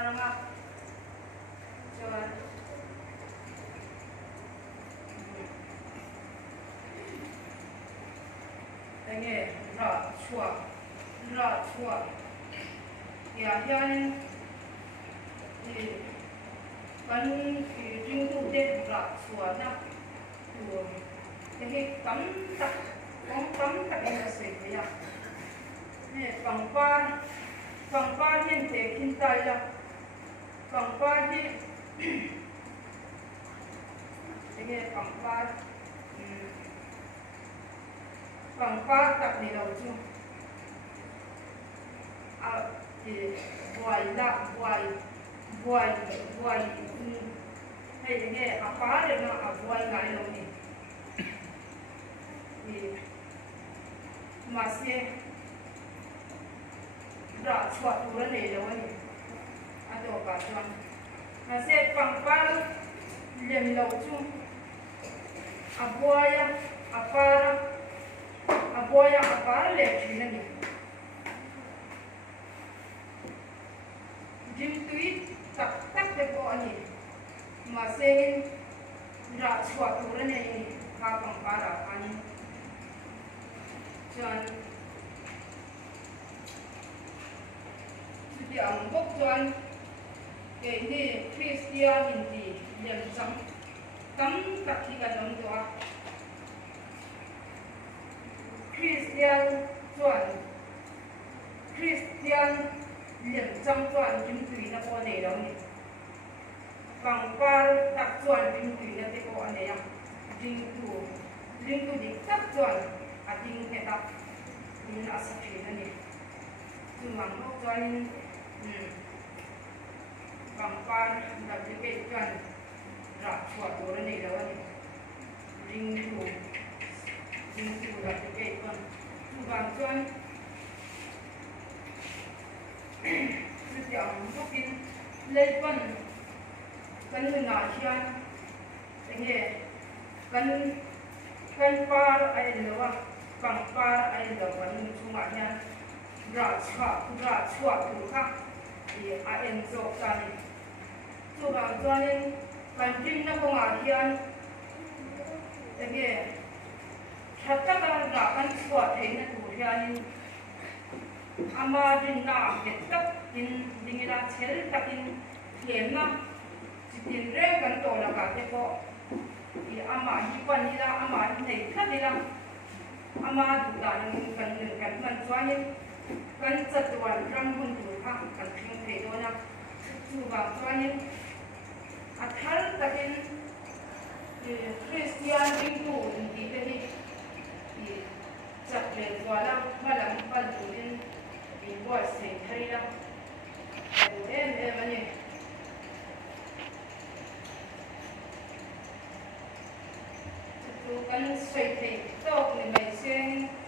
karanga chuan enge ra chua ya hian kan ring tu te ra chua na tu cái cắm tắc em là sấy vậy à nè bằng ba hiện thể kinh tài là bằng ba hiện cái bằng ba tập này đầu chung à thì vài hay nghe à phá được nó à vài cái đầu này masih dah suatu rene lawan ni atau apa tuan masih pangpal lem lau tu abuaya apa lem sini ni jim tuit tak depo ni masih dah suatu rene ni kapang para ani chuan chuti ang bok chuan ke ni Christian hindi lem chang kam tak hi kan nom to a Christian lem chang chuan jim tui na ko nei lo ni pangpar tak chuan jim tui na te ko ane yang jing tu dik tak chuan ating heta in asaphi na ni tumang mo chuan pangpar da ke chuan ra chua to ra nei lo ani ring tu da ke chuan tumang chuan yang bukin leipan kan na hian enge kan par ai lowa pangpar ai lowan chunga hian ra chua tu kha i a en zo ta ni chuwa chuanin kan tin na konga hian enge thakka ra kan chua theina tu hianin ama din na hetak din dingila chel takin themna chitin re kan to la ka te ko i ama hi panila ama nei thadila ama du da ning kan man chuanin kan chatwan ram hun tu kha kan thing thei do na chu ba chuanin a thal takin Christian ring tu ni te hi i chat le wala malam pal tu din i boy sei thaila em ani tu kan sei thei tok ni mai sen